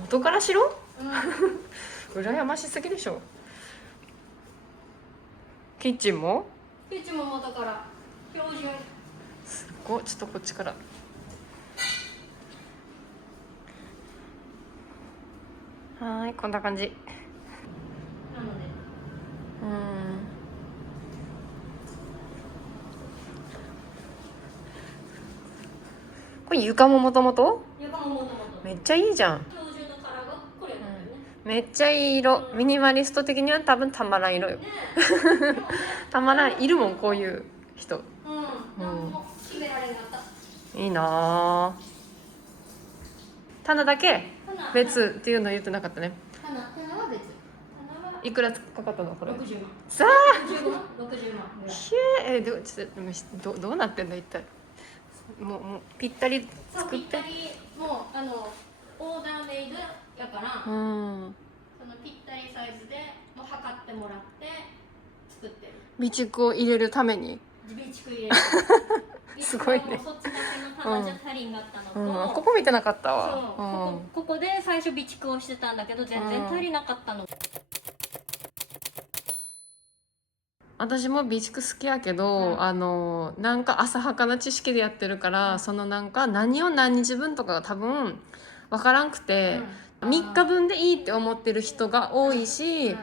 元から白？うん羨ましすぎでしょ。キッチンもキッチンも元から標準。すっごい。ちょっとこっちからはい、こんな感じ。なのでこれ床ももともと床ももともとめっちゃいいじゃん。標準のカラーがこれなんだよね。めっちゃいい色。ミニマリスト的には多分たまらん色よ。ねえでもねたまらん。いるもん、こういう人。何も決められなかった。いいなぁ。棚だけ別っていうの言ってなかったね。棚は別。棚はいくらかかったのこれ。60万。さあ60万ぐらい。ひえどうなってんだ一体。もうぴったりそう作ってぴったりもうオーダーメイドやから、そのぴったりサイズでもう測ってもらって作ってる。備蓄を入れるために。備蓄入れる。すごいね。そっちだけの棚じゃ足りんかったのと、ここ見てなかったそうわ。ここで最初備蓄をしてたんだけど全然足りなかったの。私も備蓄好きやけど、なんか浅はかな知識でやってるから、そのなんか何を何日分とかが多分分からんくて、3日分でいいって思ってる人が多いし、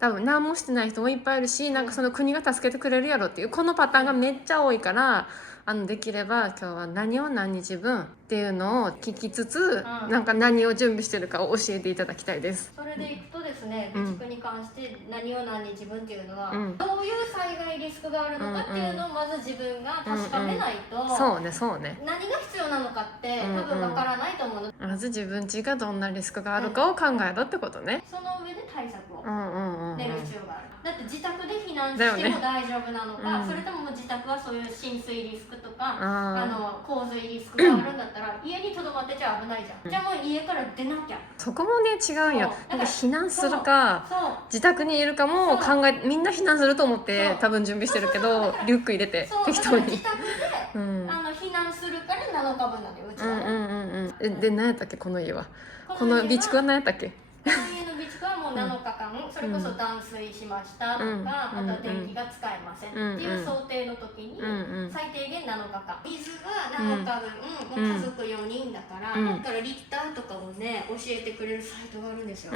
多分何もしてない人もいっぱいいるし、なんかその国が助けてくれるやろっていうこのパターンがめっちゃ多いから、できれば今日は何を何日分っていうのを聞きつつ、なんか何を準備してるかを教えていただきたいです。それでいくとですね、備蓄に関して何を何日分っていうのは、どういう災害リスクがあるのかっていうのをまず自分が確かめないと、そうねそうね、何が必要なのかって多分わからないと思うの。まず自分家がどんなリスクがあるかを考えろってことね。その上で対策を練る必要がある。だって自宅で避難しても大丈夫なのか、それとも自宅はそういう浸水リスクとか洪水リスクがあるんだったら家にとどまってちゃ危ないじゃん。じゃあもう家から出なきゃ。そこもね違うんよ。なんか避難するか自宅にいるかもみんな避難すると思って多分準備してるけど、リュック入れて適当に。自宅で避難するから7日分なのよ、うちはね。で何やったっけこの家は。この備蓄は何やったっけ。この家の備蓄はもう7日間、それこそ断水しましたとか、あとは電気が使えませんっていう想定の時に最低限7日間、水が7日分、もう家族4人だから、だからリッターとかをね教えてくれるサイトがあるんですよ。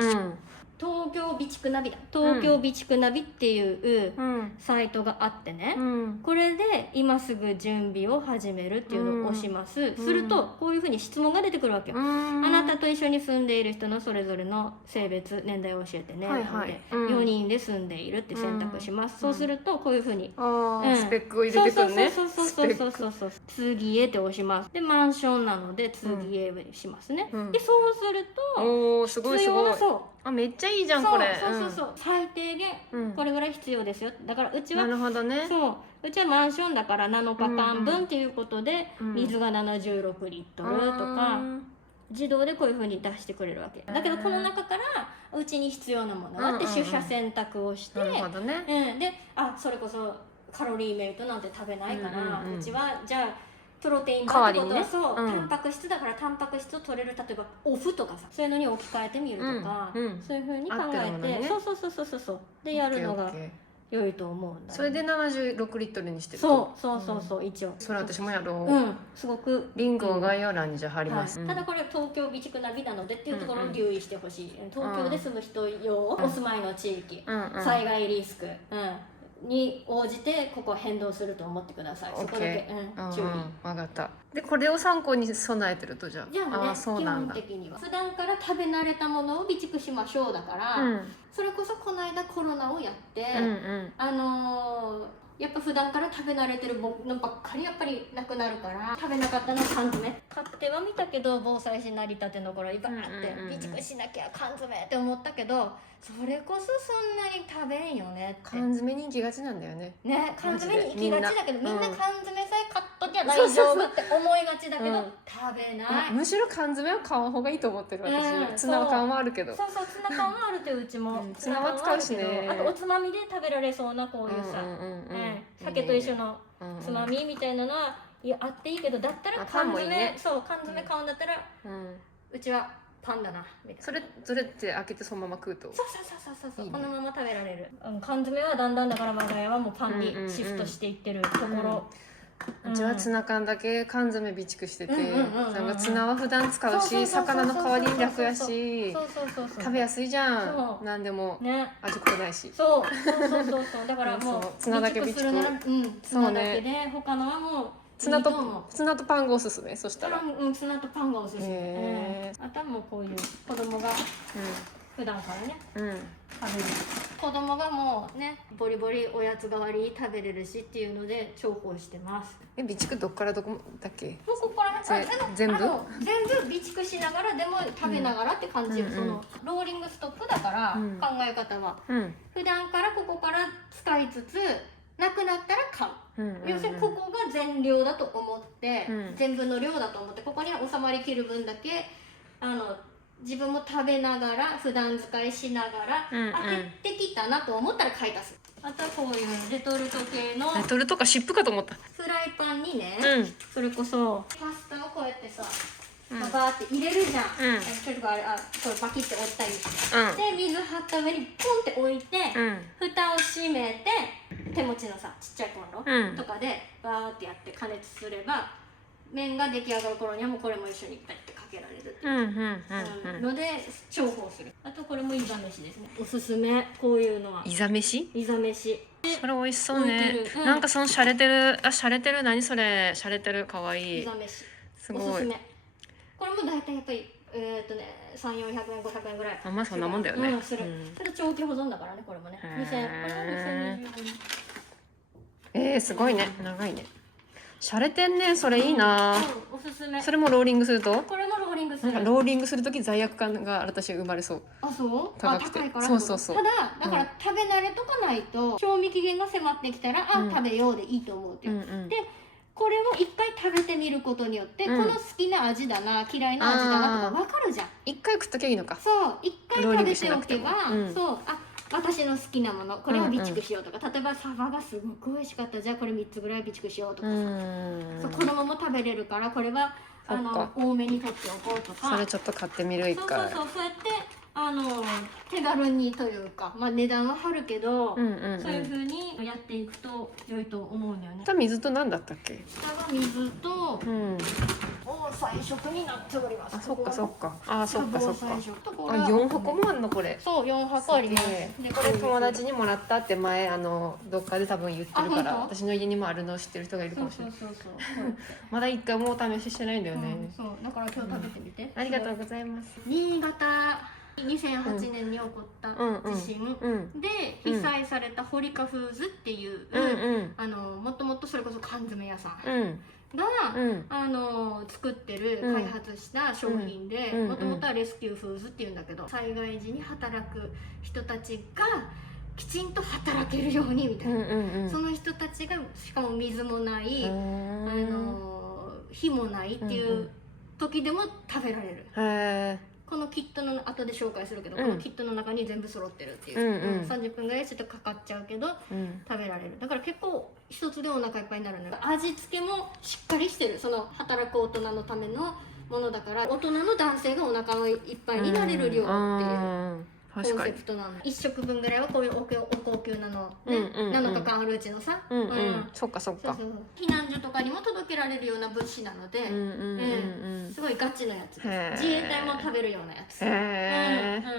東京備蓄ナビだ。東京備蓄ナビっていうサイトがあってね、これで今すぐ準備を始めるっていうのを押します。するとこういうふうに質問が出てくるわけよ。あなたと一緒に住んでいる人のそれぞれの性別年代を教えてね、4人で住んでいるって選択します。そうするとこういうふうにスペックを入れてくるね。そう次へって押します。でマンションなので次へしますね。でそうするとすごいすごい。めっちゃいいじゃんこれ。そう最低限これぐらい必要ですよ。だからうちはなるほどね。うちはマンションだから7日間分っていうことで水が76リットルとか自動でこういうふうに出してくれるわけだけど、この中からうちに必要なものがあって取捨選択をして、でそれこそカロリーメイトなんて食べないから、うちはじゃあプロテインバーってことはそう、タンパク質だからタンパク質を取れる、例えばオフとかさ、そういうのに置き換えてみるとか、そういうふうに考えて、そうでやるのが良いと思うんだ。それで76リットルにしてる。そう一応それ私もやろう。すごくリンクを概要欄にじゃ貼ります。ただこれ東京備蓄ナビなのでっていうところに留意してほしい。東京で住む人用、お住まいの地域、災害リスクに応じてここ変動すると思ってください。そこだけ注意。分かった。でこれを参考に備えてるとじゃあ基本的には普段から食べ慣れたものを備蓄しましょうだから、それこそこの間コロナをやってやっぱ普段から食べ慣れてるものばっかりやっぱりなくなるから、食べなかったの缶詰買ってはみたけど、防災士成り立ての頃にバーって備蓄しなきゃ缶詰って思ったけど、それこそそんなに食べんよねって。缶詰に行きがちなんだよね。缶詰に行きがちだけど、みんな缶詰さえ買っときゃ大丈夫って思いがちだけど食べない。むしろ缶詰は買う方がいいと思ってる私。ツナ缶はあるけど。ツナ缶はあるってうちも。ツナは使うしね。あとおつまみで食べられそうなこういうさ、酒と一緒のつまみみたいなのはあっていいけど、だったら缶詰買うんだったらうちはパンだなみたいな。それって開けてそのまま食うと。そういいねこのまま食べられる。缶詰はだんだんだから我が家はもうパンにシフトしていってるところ。うちはツナ缶だけ缶詰備蓄してて、なんかツナは普段使うし、そうそうそうそう魚の代わりに楽やし、そう食べやすいじゃん。そうなんでもね。味濃くないし。そうだからもうそうツナだけ備蓄するならツナだけで他のはもうツナいいと思う。とパンがおすすめ。そしたら。ツナとパンがおすすめ。へあとはもうこういう子供が普段からねうん。食べる。子供がもうねボリボリおやつ代わりに食べれるしっていうので重宝してます。備蓄どっからどこだっけ？もうここら辺全部全部備蓄しながらでも食べながらって感じよ。そのローリングストックだから考え方は普段からここから使いつつなくなったら買う。要するにここが全量だと思って、全部の量だと思ってここに収まりきる分だけ自分も食べながら普段使いしながら開けてきたなと思ったら買い足す。あとはこういうレトルト系のレトルトか湿布かと思った。フライパンにね、うんそれこそパスタをこうやってさ、バーって入れるじゃん。それとかこれバキって折ったりで水張った上にポンって置いて、蓋を閉めて手持ちのさちっちゃいコンロとかでバーってやって加熱すれば麺が出来上がる頃にはもうこれも一緒にペッてかけられるっていうので重宝する。あとこれもイザ飯ですね。おすすめ。こういうのはイザ飯？イザ飯。それ美味しそうね。なんかその洒落てる何それ洒落てる可愛い。イザ飯すごい。おすすめ。これも大体やっぱり3、400円、500円ぐらい。まあそんなもんだよね。する。それ長期保存だからね、これもね。これは2025年。すごいね。長いね。洒落てんね。それいいな。おすすめ。それもローリングすると？これもローリングする。ローリングするとき罪悪感が私生まれそう。あ、そう？高くて。高いから。そう。ただから食べ慣れとかないと賞味期限が迫ってきたら食べようでいいと思うっていう。で。これを一回食べてみることによって、この好きな味だな嫌いな味だなとか分かるじゃん。一回食っときゃいいのか。そう一回食べておけば、そう私の好きなものこれを備蓄しようとか、例えばサバがすごく美味しかったじゃあこれ3つぐらい備蓄しようとかさ、そう子供も食べれるるからこれは多めに取っておこうとか。それちょっと買ってみる一回。そうやって手軽にというか、まあ値段は張るけど、そういう風にやっていくと良いと思うんだよね。水と何だったっけ？下が水と防災食になっております。そっか。そっか。4箱もあんのこれ。そう4箱あります。でこれ友達にもらったって前どっかで多分言ってるから、私の家にもあるのを知ってる人がいるかもしれない。まだ一回もお試ししてないんだよね。そうだから今日食べてみて。ありがとうございます。新潟2008年に起こった地震で被災されたホリカフーズっていうもともとそれこそ缶詰屋さんが作ってる開発した商品で、もともとはレスキューフーズっていうんだけど、災害時に働く人たちがきちんと働けるようにみたいな、その人たちがしかも水もない火もないっていう時でも食べられる。このキットの後で紹介するけど、このキットの中に全部揃ってるっていう、30分ぐらいちょっとかかっちゃうけど、食べられる。だから結構一つでお腹いっぱいになるのよ。味付けもしっかりしてる。その働く大人のためのものだから、大人の男性がお腹いっぱいになれる量っていうコンセプトなの。1食分ぐらいはこういうお高級なのね、7日間あるうちのさ、そっか避難所とかにも届けられるような物資なので、すごいガチのやつ。自衛隊も食べるようなや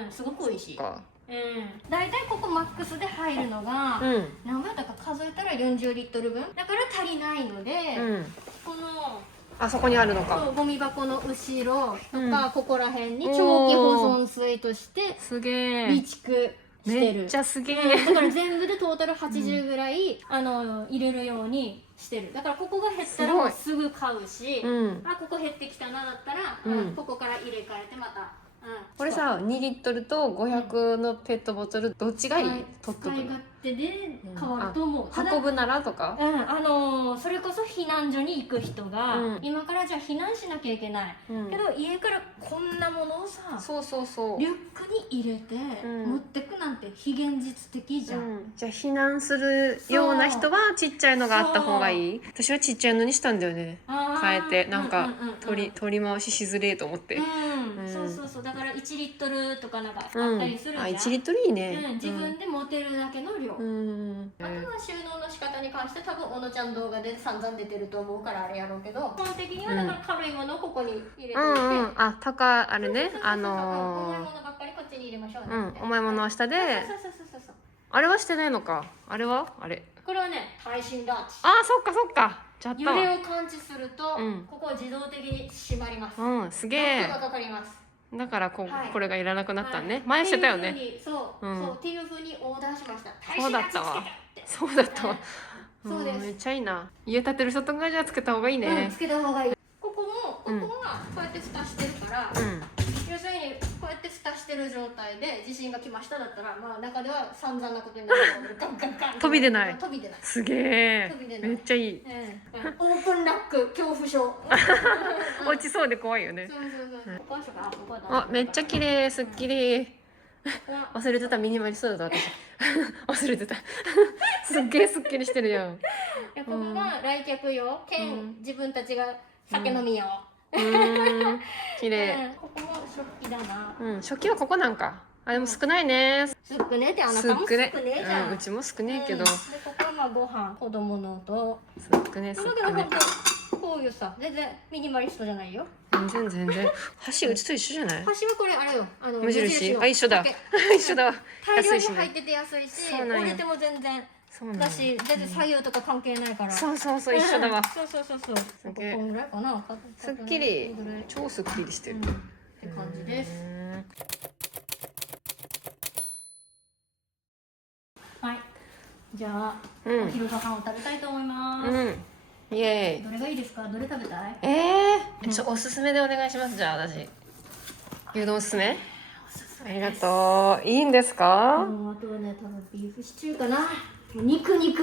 つ。すごく美味しい。だいたいここマックスで入るのが何分だか数えたら40リットル分だから足りないので、このあそこにあるのか。ゴミ箱の後ろとかここら辺に長期保存水として備蓄してる。めっちゃすげえ。だから全部でトータル80ぐらい入れるようにしてる。だからここが減ったらもうすぐ買うし、ここ減ってきたなだったらここから入れ替えてまた。これさ2リットルと500のペットボトルどっちがいい？取っとくの？使い勝手で変わると思う。運ぶならとか？それこそ避難所に行く人が今からじゃあ避難しなきゃいけない、けど家からこんなものをさリュックに入れて持ってくなんて非現実的じゃん。じゃあ避難するような人はちっちゃいのがあった方がいい？私はちっちゃいのにしたんだよね。変えてなんか取り回ししづれえと思って。そうそうそう、だから1リットルとかなんかあったりするじゃん。あ、1リットルいいね。自分で持てるだけの量。あとうんは収納の仕方に関して多分小野ちゃん動画で散々出てると思うからあれやろうけど、基本的にはだから軽いものをここに入れていて、あ、あれね、重いものばっかりこっちに入れましょうね。重いものを下で、そう。あれはしてないのか。あれはあれ。これはね、配信ラーチ。あ、そっかそっか。ちゃった揺れわ。を感知すると、ここ自動的に閉まります。すげえ。ロックがかかります。だからこれがいらなくなったね。はい、前してたよね。そうっていう風にオーダーしました。そうだったわ。そうだったわ。そうです。めっちゃいいな。家建てる人とかじゃつけた方がいいね。つけた方がいい。ここはこうやって蓋してるから、要するにこうやって蓋してる状態で地震が来ましただったら、まあ中では散々なことになるガンガンガン飛び出ない。飛び出ない。すげえ。飛び出ない。めっちゃいい。オープンラック恐怖症。落ちそうで怖いよね。あ、めっちゃ綺麗、すっきり。忘れてた、ミニマリストだった私。忘れてた。すっげえすっきりしてるやん。ここが来客用兼自分たちが酒飲み用。綺麗。ここも食器だな。食器はここなんか。あ、でも少ないね。少ねってあなたも少ねじゃん。うちも少ねえけど。でここはまあご飯、子供のと。少ね少ね。こういうさ、全然ミニマリストじゃないよ。全然。箸うちと一緒じゃない？箸はこれあれよ。無印。あ、一緒だ。一緒だ。大量に入ってて安いし、折れても全然。だし、全然左右とか関係ないから。そう一緒だわ。そう。こんぐらいかな。すっきり。超すっきりしてる。って感じです。はい。じゃあ、お昼ご飯を食べたいと思います。イエーイ。どれがいいですか？どれ食べたい？おすすめでお願いします。じゃあ私。牛丼おすすめ？ありがとう。いいんですか？あとはね、多分ビーフシチューかな。肉し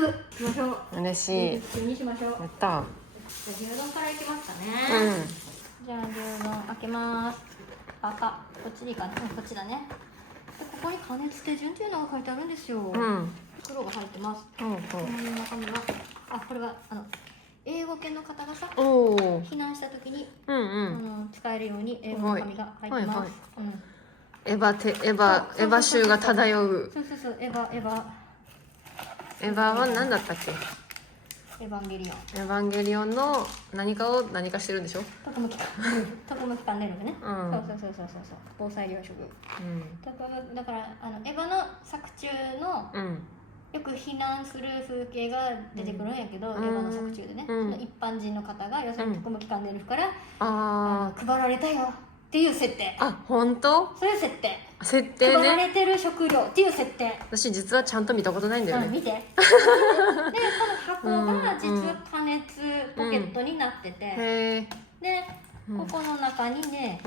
ましょう。嬉しい。ビーフシチューにしましょう。やった。じゃあ牛丼からいきますかね。じゃあ牛丼開けます。こっちでいいかな。こっちだね。でここに加熱手順っていうのが書いてあるんですよ。袋が入ってます。この中身はこれは英語圏の方がさ避難した時に使えるように英語の紙が入ってます。エヴァ臭が漂う。そうエヴァは何だったっけ？エヴァンゲリオン。エヴァンゲリオンの何かしてるんでしょ？特務機関ネルね。そう防災糧食。だからエヴァの作中のよく避難する風景が出てくるんやけど、エヴァの作中でね、その一般人の方が要するに特務機関ネルから配られたよっていう設定。あ、本当？そういう設定。設定ね。配られてる食料っていう設定。私実はちゃんと見たことないんだよね。見て。で、この箱が実は加熱ポケットになってて、で、ここの中にね、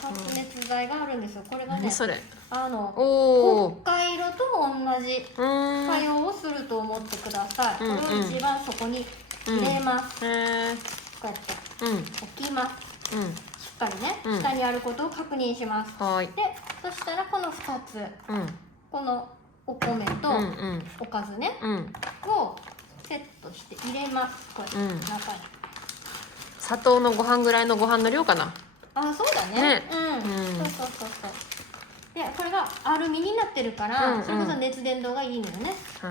発熱剤があるんですよ。これがね、それ。北海道と同じ作用をすると思ってください。これを一番そこに入れます。こうやって置きます。しっかりね、下にあることを確認します。で、そしたらこの2つ、このお米とおかずね、をセットして入れます。こうやって中に。砂糖のご飯ぐらいのご飯の量かな。そうだね。そう。で、これがアルミになってるから、それこそ熱伝導がいいのよね。こう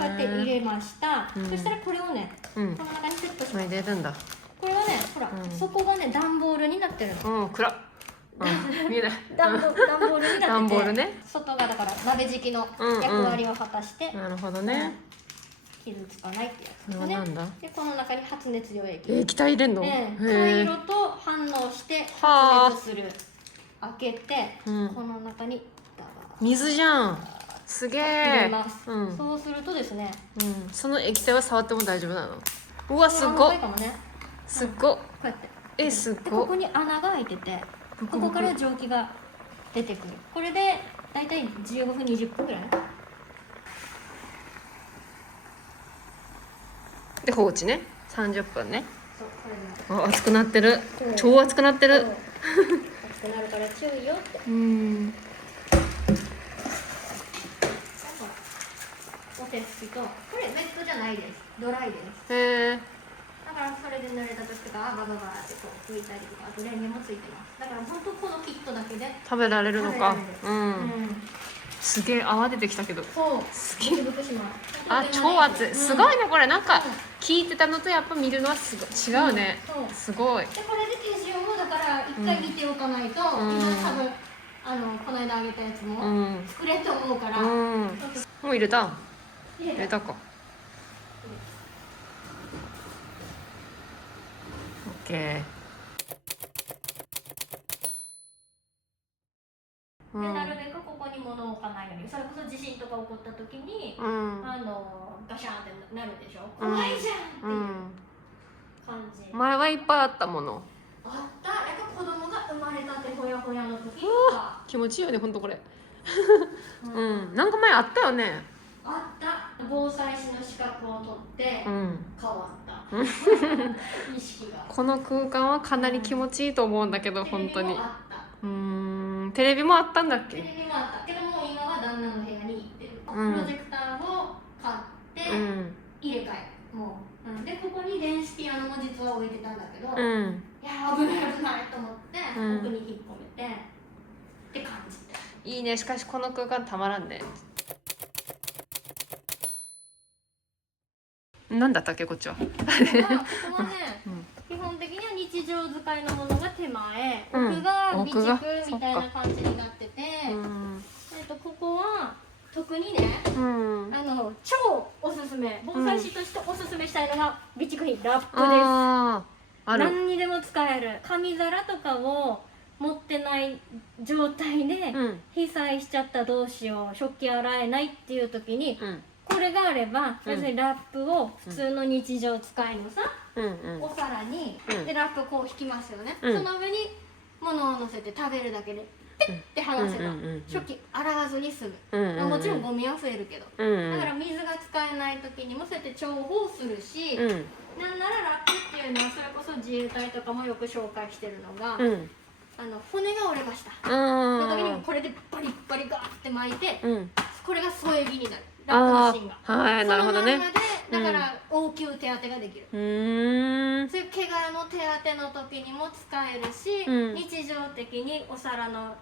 やって入れました。そしたらこれをね、この中にセットします。入れるんだ。これはね、ほら、底がね、段ボールになってるの。暗っ。見えない。段ボールになってて、外がだから鍋敷きの役割を果たして、なるほどね。傷つかないってやつですね。で、この中に発熱溶液。液体入れんの？灰色と反応して発熱する。開けて、この中に水じゃん。すげえ。入れます。そうするとですね、その液体は触っても大丈夫なの？うわ、すごっ。すっごっ。こうやって。すっごっ。ここに穴が開いてて、ここから蒸気が出てくる。これでだいたい15分20分ぐらい。で放置ね。30分ね。熱くなってる。超熱くなってる。熱くなるから注意よって。お手つきと、これウェットじゃないです。ドライです。だかからそれで濡れた時とかバババーってこう拭いたりとか、あとレンゲもついてます。だから本当このキットだけで食べられるのか。食べられる。すげえ泡出てきたけど。そうすげえ。福島あ、超熱い。すごいねこれ。なんかうん聞いてたのとやっぱ見るのはすごい違うね。そうすごい。でこれで手塩もだから一回見ておかないと、今多分この間あげたやつも作れと思うから、もう入れたん。入れたか。オッケー。でなるべくここに物を置かないように、それこそ地震とか起こった時に、ガシャンってなるでしょ、怖いじゃんっていう感じ。前はいっぱいあったもの。あった。やっぱ子供が生まれたてほやほやの時とか気持ちいいよねほんとこれ。なんか前あったよね。あった。防災士の資格を取って変わった、意識が。この空間はかなり気持ちいいと思うんだけど、本当に。テレビもあった。テレビもあったんだっけ。テレビもあったけども、今は旦那の部屋に行ってる。プロジェクターを買って入れ替えもう、でここに電子ピアノも実は置いてたんだけど、いや危ない危ないと思って、奥に引っ込めてって感じ。いいね。しかしこの空間たまらんね。なんだったっけこっちは。ここはね、基本的には日常使いのものが手前、奥が備蓄みたいな感じになってて、ここは特にね、超おすすめ、防災士としておすすめしたいのが備蓄品ラップです。何にでも使える。紙皿とかを持ってない状態で被災しちゃったどうしよう、食器洗えないっていう時に、これがあれば、要するにラップを普通の日常使いのさ、お皿に、でラップをこう引きますよね、その上に物を乗せて食べるだけでピッて離せば食器洗わずに済む。もちろんゴミは増えるけど、だから水が使えない時にもそうやって重宝するし、なんならラップっていうのはそれこそ自衛隊とかもよく紹介してるのが、骨が折れましたの時にこれでバリッバリガーって巻いて、これが添え木になる。ラップ自身が。はい、なるほどね。だから応急手当ができる。そういう怪我の手当の時にも使えるし、日常的にお皿の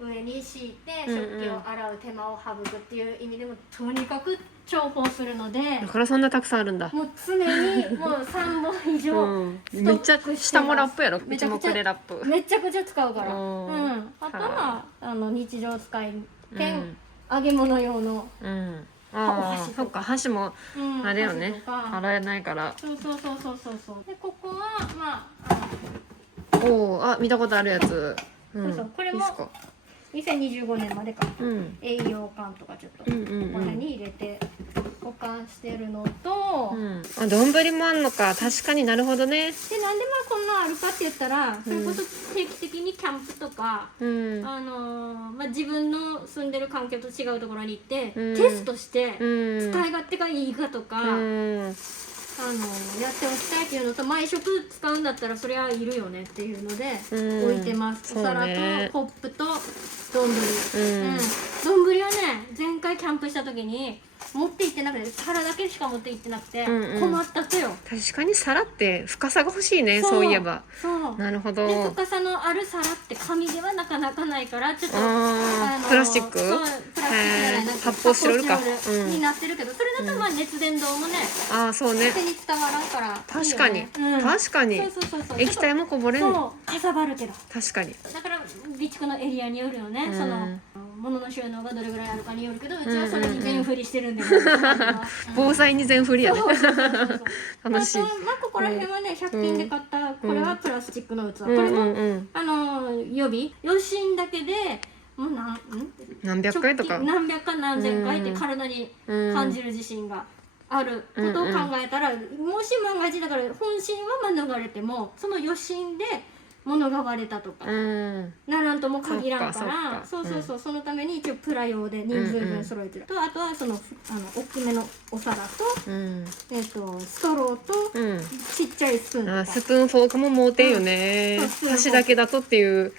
上に敷いて食器を洗う手間を省くっていう意味でもとにかく重宝するので、だからそんなたくさんあるんだ。もう常にもう3本以上めっちゃ下もラップやろ。うちもこれラップめちゃくちゃ使うから。あとは日常使い兼揚げ物用のそっか、箸もあれよね、洗えないから。そうでここはあ、見たことあるやつ。これも2025年までか、栄養缶とかちょっとこの辺に入れて保管してるのと、丼もあんのか。確かになるほどね。でなんでこんなあるかって言ったら、それこそ定期的にキャンプとか、自分の住んでる環境と違うところに行って、テストして使い勝手がいいかとか、やっておきたいっていうのと、毎食使うんだったらそれはいるよねっていうので置いてます。お皿とコップと丼。丼はね、前回キャンプした時に持って行ってなくて、皿だけしか持って行ってなくて困ったとよ。確かに皿って深さが欲しいね。そういえば。なるほど。で深さのある皿って紙ではなかなかないから、ちょっとプラスチック、発泡スチロールかになってるけど、それだと熱伝導もね、そうね、手に伝わらんから。確かに確かに液体もこぼれんの。かさばるけど。確かに。だから備蓄のエリアによるよね。その物の収納がどれぐらいあるかによるけど、うちはそれに全振りしてるんで、防災に全振りやね。楽しい。ここら辺はね、100均で買った、これはプラスチックの器。これも予備余震だけでもう何百回とか何百回何千回って体に感じる自信があることを考えたら、もし万が一だから本震は免れても、その余震で物が割れたとかならんとも限らんから、そのために一応プラ用で人数分揃えてると、あとはその大きめのお皿とストローとちっちゃいスプーンとか。スプーンフォークも盲点よね。箸だけだとっていう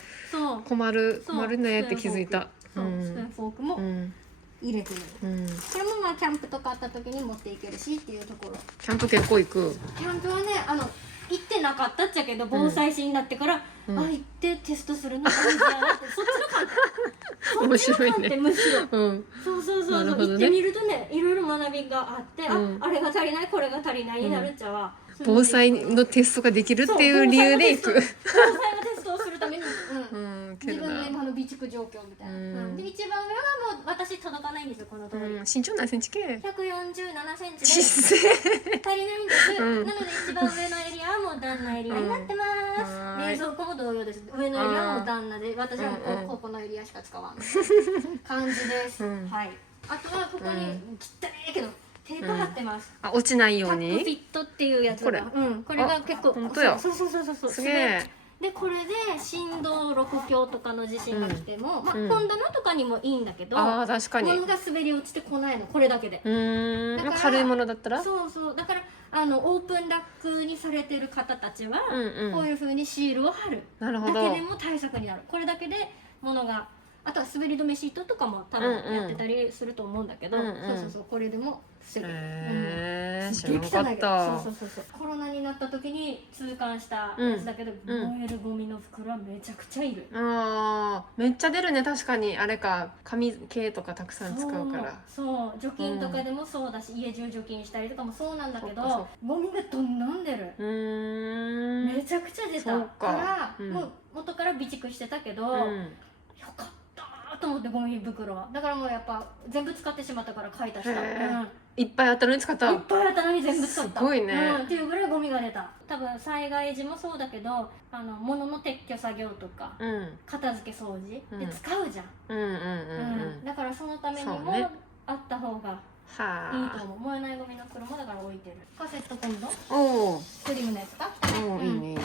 困るのやって気づいた。スプーンフォークも入れてる。これもまあキャンプとかあった時に持っていけるしっていうところ。キャンプ結構行く。キャンプはね行ってなかったっちゃけど防災士になってから、うん行ってテストするの大事やなってそっちの面白い観点ね。むしろうん。そうそうそうそう、なるほどね行ってみるとねいろいろ学びがあって、うんあれが足りないこれが足りないになるっちゃは、防災のテストができるっていう理由で行く。防災のテストをするために、けどな。自分の今の備蓄状況みたいな、で一番上はもう私届かないんですよこの通り、身長何センチ系？ 147センチでちっ足せりないんです、なので一番上のエリアはもう旦那エリアになってます、冷蔵庫も同様です。上のエリアはもう旦那で、私はもうここのエリアしか使わん感じです、はい。あとはここに汚いけどテープ貼ってます、あ、落ちないよタップフィうに。ットっていうやつが、これが結構、本当や。そうそうそうそうそう、すげえ。でこれで震度6強とかの地震が来ても、まあ本棚とかにもいいんだけど、ああ、確かに。物が滑り落ちてこないの、これだけで。だから軽いものだったら。そうそう、だからオープンラックにされてる方たちは、こういう風にシールを貼るなるほど。だけでも対策になる。これだけで物が、あとは滑り止めシートとかも多分やってたりすると思うんだけど、そうそうそう、これでも防ぐ。知らなかった。そうそうそうそう。コロナになった時に痛感したやつだけど、燃えるゴミの袋はめちゃくちゃいる。めっちゃ出るね、確かに。あれか、紙系とかたくさん使うから。そう除菌とかでもそうだし、家中除菌したりとかもそうなんだけど、ゴミがどんどん出る。めちゃくちゃ出たから、もう元から備蓄してたけど、よかったと思って、ゴミ袋は。だからもうやっぱ全部使ってしまったから買い足した。いっぱいあったのに使った。いっぱいあったのに全部使った。すごいね。っていうぐらいゴミが出た。多分災害時もそうだけど、物の撤去作業とか片付け掃除で使うじゃん。だからそのためにもあった方がいいと思う。燃えないゴミの袋もだから置いてる。カセットコンロ、スリムのやつか。いいね。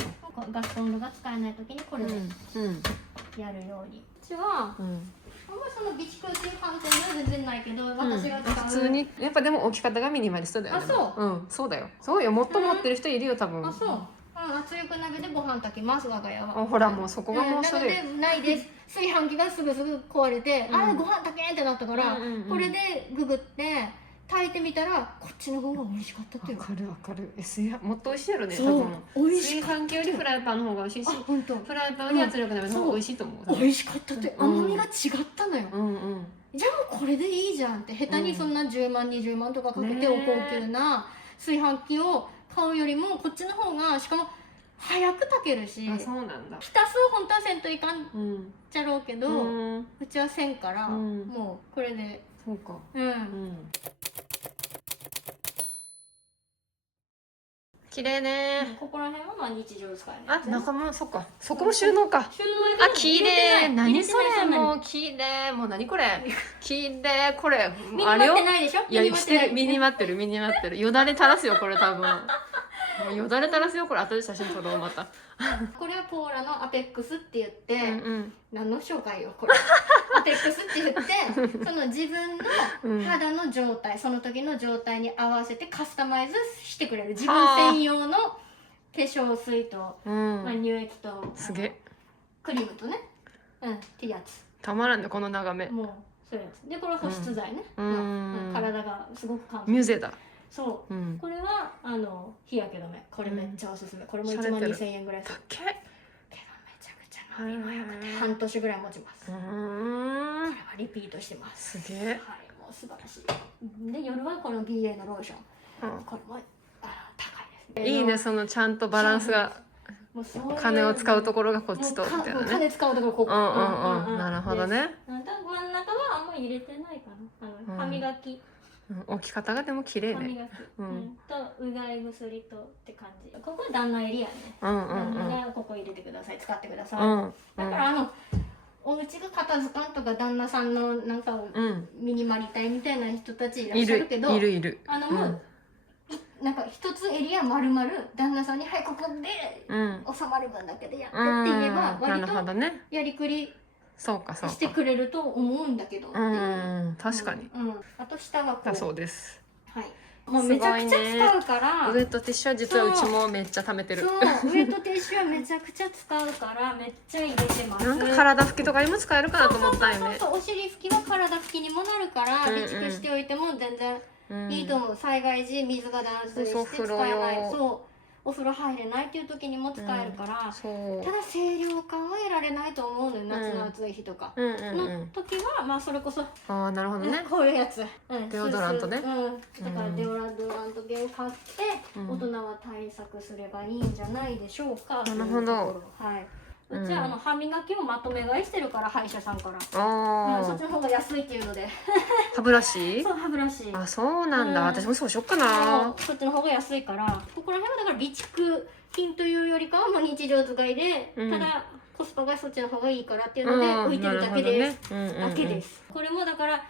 ガスコンロが使えない時にこれでやるように。うちはあんまりその備蓄っていう観点では全然ないけど、私が使う普通にやっぱでも置き方がミニマリストだよね。そうだよ。そうよ、もっと持ってる人いるよ多分。そう。圧力鍋でご飯炊きます、我が家は。ほらもうそこがもうそれ。なのでないです。炊飯器がすぐ壊れて、あれご飯炊けんってなったから、これでググって炊いてみたらこっちの方が美味しかったっていう。わかるわかる。もっと美味しいやろね。そう、美味しい。炊飯器よりフライパンの方が美味しいし、本当。フライパンに圧力鍋の方が美味しいと思う。美味しかったって、甘みが違ったのよ。じゃあもうこれでいいじゃんって、下手にそんな10万20万とかかけてお高級な炊飯器を買うよりもこっちの方が、しかも早く炊けるし。そうなんだ。浸す本当はせんといかんじゃろうけど、うちはせんから、もうこれで。そうか。綺麗ね。ここら辺はまあ日常使える。中もそっか。そこも収納か。綺麗。何それ、もう綺麗。もう何これ。綺麗これ。あれを。いやしてる。身にまってる身にまってる。よだれ垂らすよこれ多分。もうよだれ垂らすよこれ。後で写真撮ろうまた。これはポーラのアペックスって言って、何の紹介よこれ。アペックスって言ってその自分の肌の状態、その時の状態に合わせてカスタマイズしてくれる自分専用の化粧水と、乳液とすげえクリームとね、ってやつ。たまらんねこの眺め。もうそういうやつで、これは保湿剤ね。体がすごく乾燥。ミュゼだ。そう、これは日焼け止め。これめっちゃおすすめ。これも1万2000円ぐらいするけど、めちゃくちゃ飲みもよくて半年ぐらい持ちます。これはリピートしてます。すげえ。はい、もう素晴らしい。で夜はこの BA のローション、これも高いですね。いいね、そのちゃんとバランスが。金を使うところがこっちとみたいなね。金使うところここ。なるほどね。真ん中はあんまり入れてないかな。歯磨き。置き方がでも綺麗ね。歯磨きとうがい薬とって感じ。ここは旦那エリアね。旦那がここ入れてください、使ってください。だからお家が片付かんとか旦那さんのなんかミニマリたいみたいな人たちいらっしゃるけど、もうなんか一つエリア丸々旦那さんに「はいここで収まる分だけでやって」って言えば割とやりくりしてくれると思うんだけど。確かに。あと下はこう。そうです。はい。もうめちゃくちゃ使うから、ウエットティッシュは実はうちもめっちゃ貯めてる。そうウエットティッシュはめちゃくちゃ使うからめっちゃ入れてます。なんか体拭きとかにも使えるかなと思ったんよね。そうお尻拭きは体拭きにもなるから備蓄しておいても全然いいと思う。災害時水が断水して使えない、そうお風呂入れないっていう時にも使えるから、そうただ清涼感は得られないと思うのよ、夏の暑い日とかの時は、まあそれこそああなるほどね。こういうやつ、デオドラントね。だからデオドラント系を買って大人は対策すればいいんじゃないでしょうか。なるほど。はい。うちは歯磨きをまとめ買いしてるから歯医者さんから。ああ。そっちの方が安いっていうので。歯ブラシ？そう歯ブラシ。あそうなんだ。私もそうしよっかな。そっちの方が安いから。ここら辺はだから備蓄品というよりかはもう日常使いで、ただコスパがそっちの方がいいからっていうので置いてるだけです。だけです。これもだから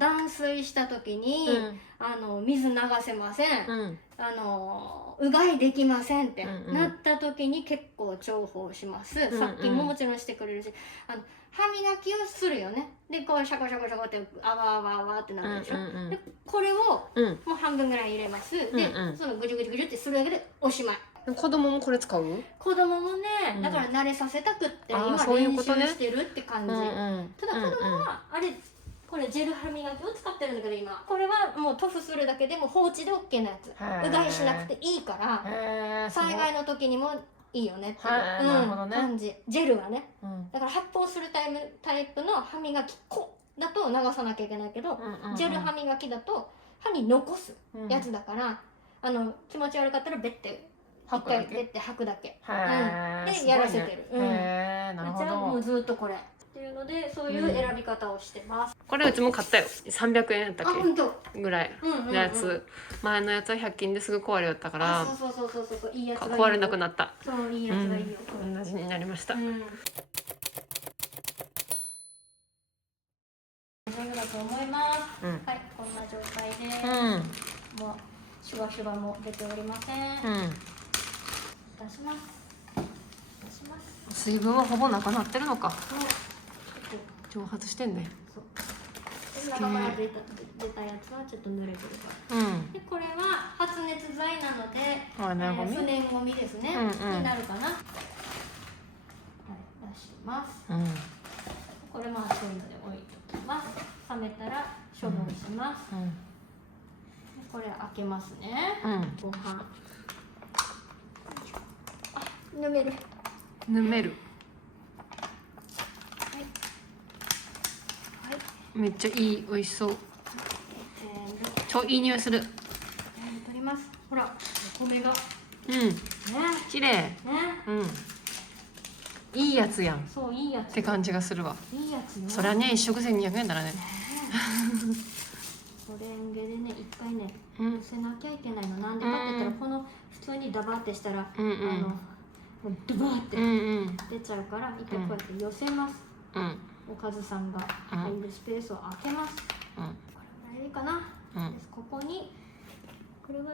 断水した時に水流せません。うがいできませんってなった時に結構重宝します。殺菌ももちろんしてくれるし、歯磨きをするよね。でこうシャコシャコシャコってあわあわあわってなるでしょ。でこれをもう半分ぐらい入れます。でそのぐじゅぐじゅぐじゅってするだけでおしまい。子供もこれ使う？子供もね、だから慣れさせたくって今練習してるって感じ。ただ子供はあれこれジェル歯磨きを使ってるんだけど今これはもう塗布するだけでも放置で OK なやつ。うがいしなくていいから災害の時にもいいよねっていう感じ。ジェルはね、だから発泡するタイプの歯磨き粉だと流さなきゃいけないけど、ジェル歯磨きだと歯に残すやつだから気持ち悪かったらベッて一回ベッて吐くだけでやらせてる。じゃあもうずっとこれっていうのでそういう選び方をしてます。これうちも買ったよ。300円やったっけぐらいのやつ。前のやつは100均ですぐ壊れよったからいいやつがいいよ。壊れなくなった。そういいやつがいいよ。同じになりました。大丈夫だと思います。はい、こんな状態でもうシュワシュワも出ておりません。出します。出します。水分はほぼなくなってるのか。蒸発してんね。中から出たやつはちょっと濡れてるから。でこれは発熱剤なので不燃ゴミですね。になるかな。はい、出します。これまあそういうので置いときます。冷めたら処分します。これ開けますね。ご飯。ぬめる。ぬめる。めっちゃいい、美味しそう。いい匂いする。取ります。ほら、お米が。ね、綺麗。いいやつやん。そう、いいやつ。って感じがするわ。いいやつね。そりゃね、一食1200円だらね。これんげでね、一回ね、寄せなきゃいけないの。なんでかって言ったら、この普通にダバってしたら、ドバーって出ちゃうから、一回こうやって寄せます。おかずさんが入るスペースを開けます。これぐらいいいかな。ここにこれは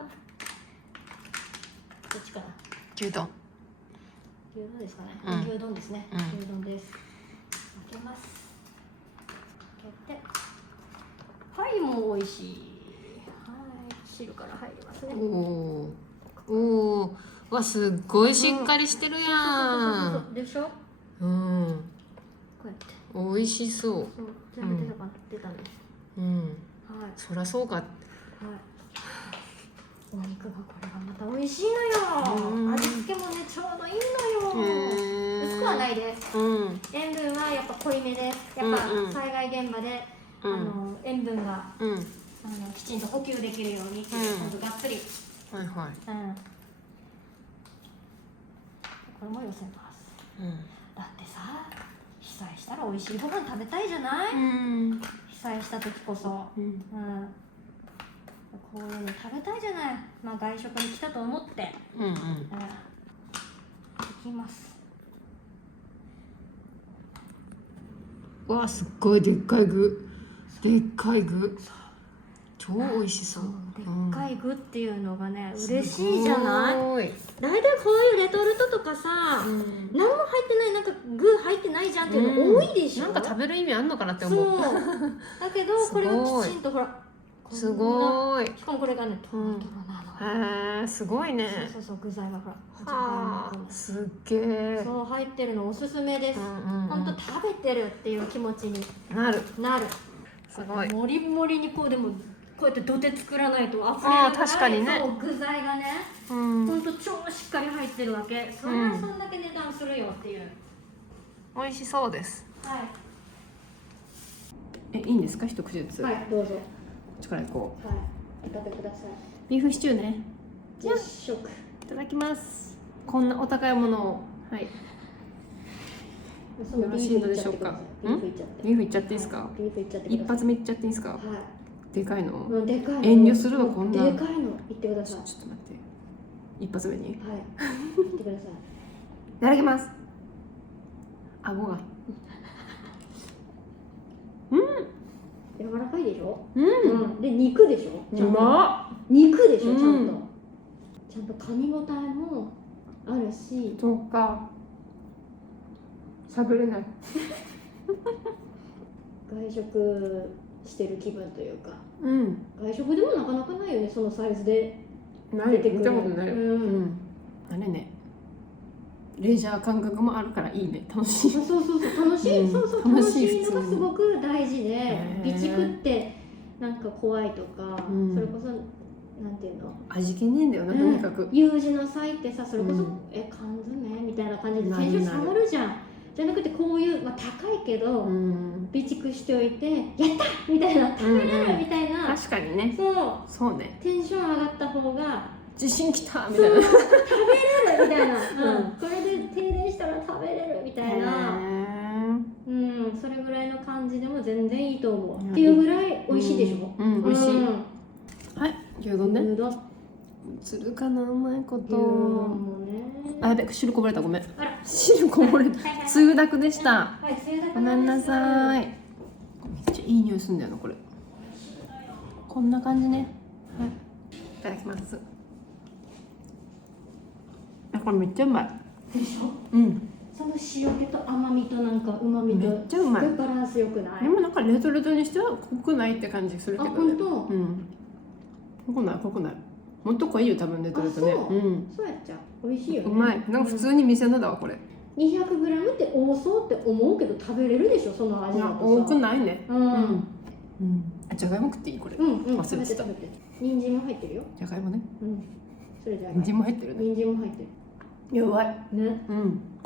どっちかな。牛丼。牛丼ですかね。牛丼ですね。牛丼です。開けます。開けて。はいも美味しい。はい汁から入りますね。おお。わすっごいしっかりしてるやん。でしょ。こうやって。美味しそう。そう全部出たかな、出たんです。はい。そりゃそうか。はい。お肉がこれがまた美味しいのよ。味付けもねちょうどいいのよ。薄くはないです。塩分はやっぱ濃いめです。やっぱ災害現場で塩分がきちんと補給できるようにちゃんとがっつり。はいはい。これも寄せます。だってさ。被災したら美味しいご飯食べたいじゃない？被災した時こそ、こういうの食べたいじゃない。まあ外食に来たと思って、いきます。わあすっごいでっかい具、でっかい具、超美味しそう。でっかい具っていうのがね嬉しいじゃない。大体こういうレトルトとかさ、何も入ってないなんか具入ってないじゃんっていうの多いでしょ。なんか食べる意味あんのかなって思う。そうだけどこれはきちんとほらすごい。しかもこれがねトロトロなの。へえ、すごいね。そうそうそう、具材がほら。はあ、すっげえ。そう入ってるのおすすめです。本当食べてるっていう気持ちになる。なる。すごい。もりもりにこうでもこうやって土手作らないと溢れるぐらい。ああ、確かにね。そう具材がね、本当超しっかり入ってるわけ。それはそんだけ値段するよっていう。美味しそうです。はい。いいんですか、一口ずつ。はい、どうぞ。こっちから行こはい、いかせてください。ビーフシチューね。実食。いただきます。こんなお高いものを。はい。そのよろしいのでしょうか。ビーフいっちゃって。ビーフいっちゃっていいですか。ビーフいっちゃって。一発目いっちゃっていいですか。はい。でかいの。でかいの。遠慮するわ、こんな。でかいの、言ってください。ちょっと待って。一発目に。はい。言ってください。いただきます。顎が。柔らかいでしょ。うん。で、肉でしょ。ちゃんと。肉でしょ、ちゃんと。ちゃんと噛み応えもあるし。そうか。喋れない。外食してる気分というか。うん。外食でもなかなかないよね、そのサイズで。ない、見たことない。うん。あれね。レジャー感覚もあるからいいね、楽しい。そうそうそう楽しい、そうそう楽しいのがすごく大事で、備蓄ってなんか怖いとか、それこそなんていうの、味気ねえんだよな、とにかく。有事の際ってさ、それこそ缶詰みたいな感じでテンション下がるじゃん。じゃなくてこういう、まあ、高いけど備蓄しておいて、やったみたいな、食べれるみたいな。確かにね。そうね。テンション上がった方が自信きたみたいな。食べれるみたいな。これで停電したら食べれるみたいな。それぐらいの感じでも全然いいと思う。っていうぐらい美味しいでしょ。美味しい。はい、牛丼ね。牛丼。するかな、うまいこと。牛丼もね。あ、やべ、汁こぼれた、ごめん。あら、汁こぼれた。つゆだくでした。はい、つゆだく。ごめんなさい。めっちゃいい匂いするんだよな、これ。こんな感じね。はい。いただきます。これめっちゃうまい。でしょ。その塩気と甘みとなんか旨みとめっちゃうまい。バランス良くない？でもなんかレトルトにしては濃くないって感じするけどね。本当？濃くない濃くない。もっと濃いよ多分レトルトね。そうやっちゃう。美味しいよね。うまい。なんか普通に店のだわこれ。200g って多そうって思うけど食べれるでしょ、その味だとさ。多くないね。じゃがいも食っていいこれ。忘れてた。人参も入ってるよ。じゃがいもね。それじゃ人参も入ってるね。人参も入ってる。やばい。ね。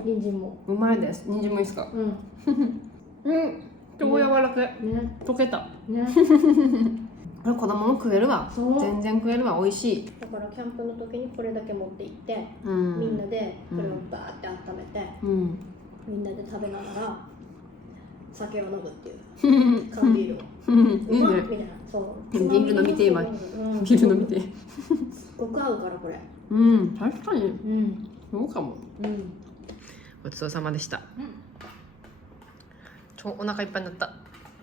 人参も。うまいです。人参もいいですか。超柔らかい。溶けた。ね。これ子供も食えるわ。全然食えるわ。美味しい。だからキャンプの時にこれだけ持って行って、みんなでこれをバーって温めて、みんなで食べながら酒を飲むっていう缶ビールを。いいね。みたいな。そう。ビール飲みて今。ビール飲みて。すっごく合うからこれ。確かに。そうかも。ごちそうさまでした。超お腹いっぱいになった。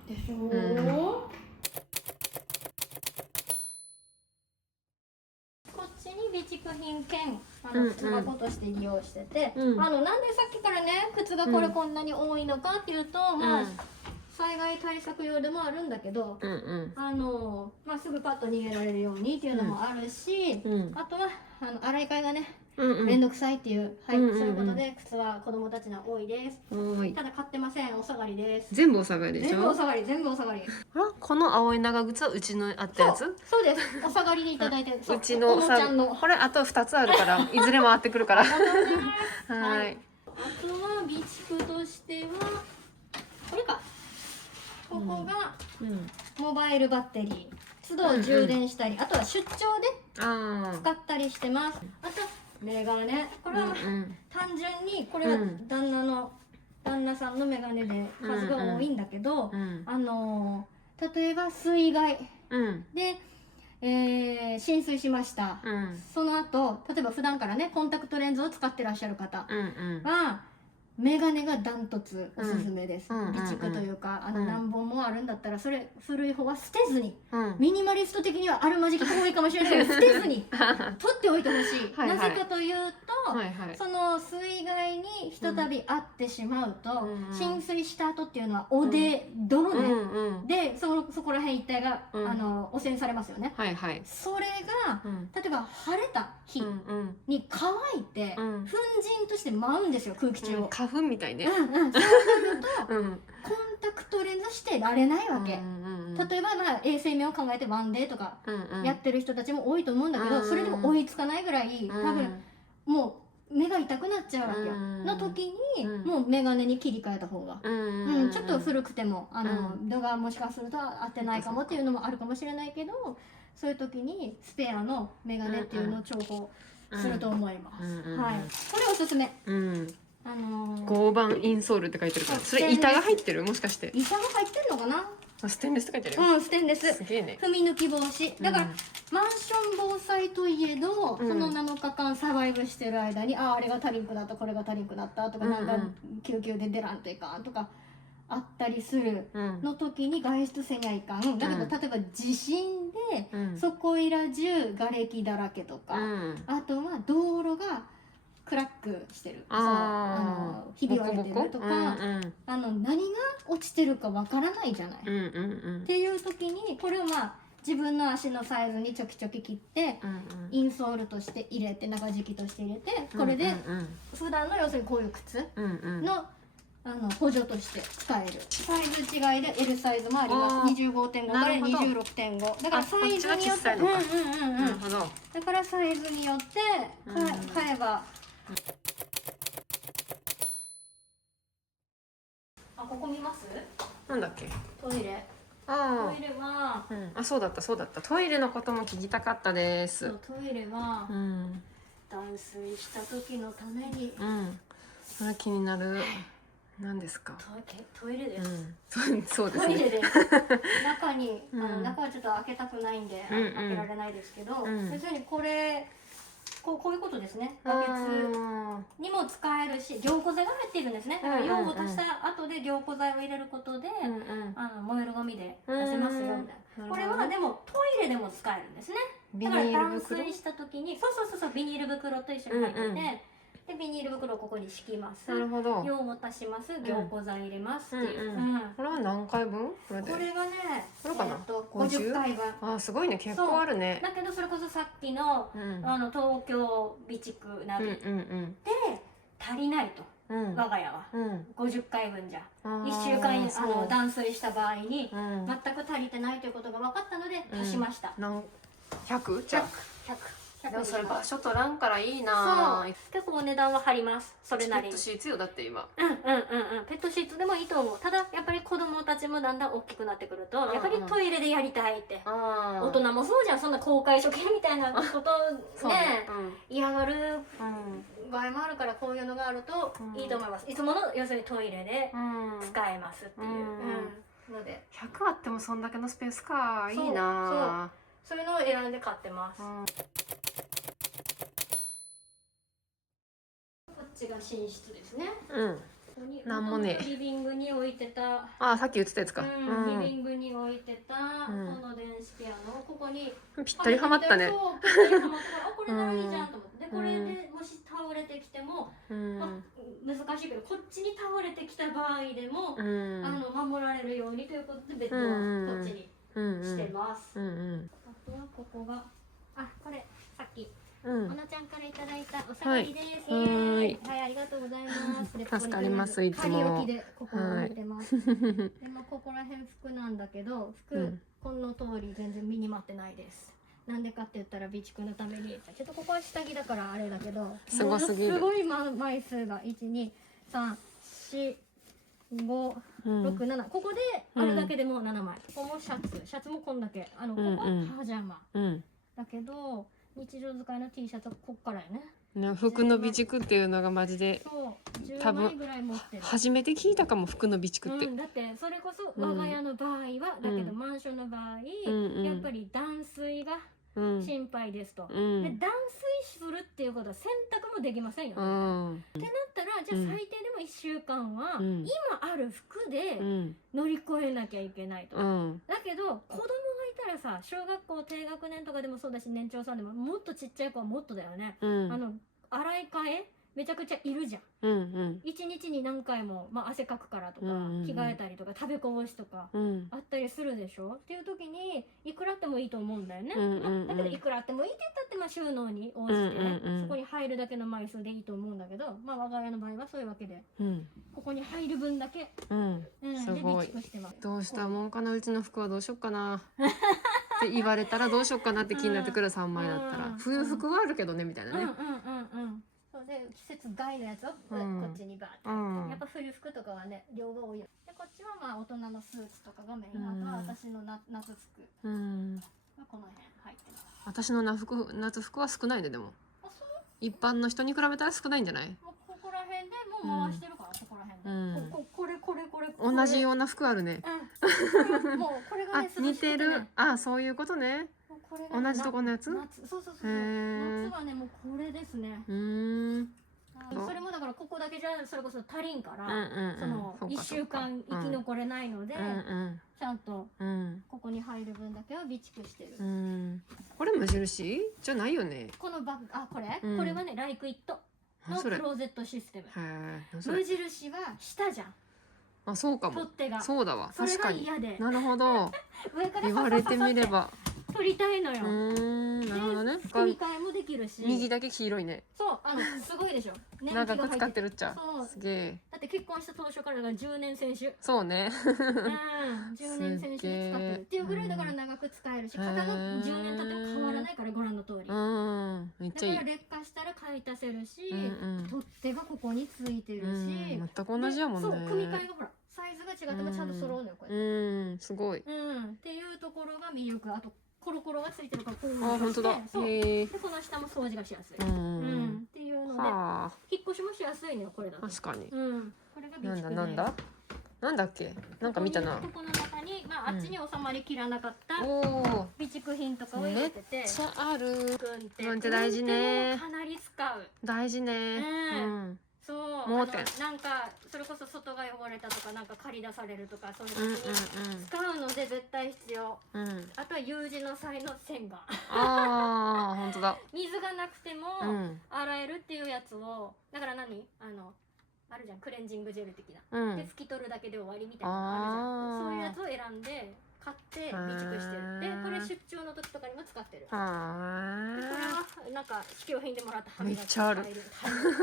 でしょ。こっちに備蓄品兼靴箱として利用してて、なんでさっきからね靴がこれこんなに多いのかっていうと、まあ災害対策用でもあるんだけど、まあすぐパッと逃げられるようにっていうのもあるし、あとは洗い替えがねめんどくさいっていう、そういうことで靴は子供たちの多いです。ただ買ってません。お下がりです。全部お下がりでしょ。全部お下がり、全部お下がり。この青い長靴はうちのあったやつ？そうです。お下がりでいただいてる。うちのおさこれあと2つあるからいずれ回ってくるから。はい。あとは備蓄としてはこれか。ここがモバイルバッテリー。都度充電したり、あとは出張で使ったりしてます。あとメガネ、これは単純にこれは旦那さんのメガネで数が多いんだけど、例えば水害で浸水しました。その後例えば普段からねコンタクトレンズを使ってらっしゃる方はメガネがダントツおすすめです。うん備蓄というか、うん何本もあるんだったらそれ古い方は捨てずに、うんミニマリスト的にはあるまじき多いかもしれないけど捨てずに取っておいてほしい。はいはいなぜかというと、はいはい。その水害にひとたび会ってしまうと、うん浸水した後っていうのはおで、泥ね、うん。でそこら辺一帯が、うん汚染されますよね。はいはい。それが例えば晴れた日うんに乾いて、うん粉塵として舞うんですよ、空気中を。花粉みたいね。そうなるとうん。コンタクトレンズしてられないわけ。例えば、衛生面を考えてワンデーとかやってる人たちも多いと思うんだけど、それでも追いつかないぐらい多分もう目が痛くなっちゃうわけよ。の時にもう眼鏡に切り替えた方が、ちょっと古くても度がもしかすると合ってないかもっていうのもあるかもしれないけど、そういう時にスペアの眼鏡っていうのを重宝すると思います。はい、これおすすめ。合板インソールって書いてるから、それ板が入ってる、もしかして。板が入ってるのかな。ステンレスって書いてるよ。ステンレス。すげえね。踏み抜き防止だから、マンション防災といえど、その7日間サバイブしてる間に、あれが足りんくなった、これが足りんくなったとか、なんか救急で出らんといかんとかあったりするの時に外出せにゃいかん。だけど例えば地震でそこいら中瓦礫だらけとか、あとは道路がクラックしてる、ひび割れてるとか、何が落ちてるかわからないじゃない、っていう時にこれを自分の足のサイズにちょきちょき切って、インソールとして入れて、中敷きとして入れて、これで普段の要するにこういう靴の補助として使える。サイズ違いで L サイズもあります。25.5から 26.5 だからサイズによって、だからサイズによって買えば。ここ見ます？なんだっけ？トイレ。トイレは、そうだったそうだった。トイレのことも聞きたかったです。トイレは断水した時のために。それ気になる。何ですか？トイレです。そうですね。トイレです。中に中はちょっと開けたくないんで開けられないですけど、要するにこれ。こういうことですね。バケツにも使えるし、凝固剤が入っているんですね。だから用を足した後で凝固剤を入れることで、燃えるゴミで出せますよみたいな。これはでもトイレでも使えるんですね。だから断水した時に、そうビニール袋と一緒に入ってて。でビニール袋をここに敷きます。なるほど。用を足します。凝固剤入れますっていう。これは何回分？これがね、50回分。すごいね、結構あるね。だけどそれこそさっきの東京備蓄ナビで足りないと。我が家は50回分じゃ1週間断水した場合に全く足りてないということが分かったので足しました。100？じゃあでもそれ場所取らんからいいな。結構お値段は張ります。それなりに。ペットシーツよだって今。ペットシーツでもいいと思う。ただやっぱり子供たちもだんだん大きくなってくると、やっぱりトイレでやりたいって。大人もそうじゃん。そんな公開処刑みたいなことね嫌がる場合もあるから、こういうのがあるといいと思います。いつもの要するにトイレで使えますっていうので。100あってもそんだけのスペースか、いいな。そういうのを選んで買ってます。こっちが寝室ですね。なんもね。リビングに置いてた。さっき言ってたやつか。リビングに置いてたこの電子ピアノ、ここにぴったりはまったね。ぴったりはまったから、これならいいじゃんと思って。でこれでもし倒れてきても難しいけど、こっちに倒れてきた場合でも守られるようにということでベッドはこっちにしてます。あとはここがこれさっきおなちゃんからいただいたお下がりです。はい、ありがとうございます。助かります。いつも。仮置きでここに置いてます。でもここら辺服なんだけど、服この通り全然身にまってないです。なんでかって言ったら備蓄のために、ちょっとここは下着だからあれだけど、すごすぎる。すごい枚数が1、2、3、4、5、6、7、ここであるだけでも7枚。ここもシャツもこんだけ。ここはパジャマ。だけど日常使いの T シャツはこっからよね。服の備蓄っていうのがマジで多分初めて聞いたかも、服の備蓄って。だってそれこそ我が家の場合はだけど、マンションの場合やっぱり断水がうん心配ですと。うんで断水するっていうことは洗濯もできませんようね。んってなったらじゃあ最低でも1週間はうん今ある服でうん乗り越えなきゃいけないと。うんだけど子供がいたらさ、小学校低学年とかでもそうだし年長さんでももっとちっちゃい子はもっとだよね。うん洗い替えめちゃくちゃいるじゃん。うん一日に何回も、まあ、汗かくからとか、うん着替えたりとか食べこぼしとかうんあったりするでしょっていう時にいくらあってもいいと思うんだよね。うんだけどいくらあってもいいって言ったってまあ収納に応じて、そこに入るだけの枚数でいいと思うんだけど、まあ我が家の場合はそういうわけでうんここに入る分だけ、うんですごい備蓄してます。どうしたもんかなうちの服はどうしよっかなって言われたらどうしよっかなって気になってくる3枚だったら冬服はあるけどねみたいなねそうで季節外のやつをこっちにバーって、やっぱ冬服とかはね量が多いよ。でこっちはまあ大人のスーツとかがメイン、あとは私の夏服はこの辺入ってます。私の夏服は少ないねでもあ、そう？一般の人に比べたら少ないんじゃない？もうここら辺でもう回してるから、ここら辺で、これ同じような服あるね。もうこれがあね似てる。あそういうことね。これが同じとこのやつ？そう夏へーはねもうこれですね。それもだからここだけじゃそれこそ足りんから、その1週間生き残れないので、ちゃんとここに入る分だけは備蓄してる。これ無印じゃないよね。このバッグ、あ、これはねライクイットのクローゼットシステム。無印は下じゃん。あ、そうかも。取っ手がそうだわ。それが確かに。嫌でなるほど。上から言われてみれば。取りたいのよ。なるほどね。組み替えもできるし。右だけ黄色いね。そう、すごいでしょ。長く使ってるっちゃ。そう。すげえ。だって結婚した当初からだから10年選手。そうね。10年選手で使ってるっていうぐらいだから長く使えるし、型が10年経っても変わらないからご覧の通り。めっちゃいい。だから劣化したら買い足せるし、取っ手がここについてるし、全く同じやもんね。そう、組み替えがほらサイズが違ってもちゃんと揃うのよこれ。すごい。っていうところが魅力。あとコロコロがついてるからこうあ、本当だ。でこの下も掃除がしやすい。っていうので引っ越しもしやすいのよこれだと。確かに。これが備蓄で。なんだっけ？なんか見たな。ここの中にまああっちに収まりきらなかった備蓄品とかを入れてて。めっちゃある。軍手大事ね。かなり使う。大事ね。そう、なんかそれこそ外が汚れたとかなんか借り出されるとかそういう時に使うので絶対必要。あとは有事の際の洗顔。ああ、本当だ。水がなくても洗えるっていうやつを、だから何あるじゃん、クレンジングジェル的な。で拭き取るだけで終わりみたいなのあるじゃん。そういうやつを選んで買って備蓄してる。でこれ出張の時とかにも使ってる。これはなんか試供品でもらった歯磨きめっちゃある。こ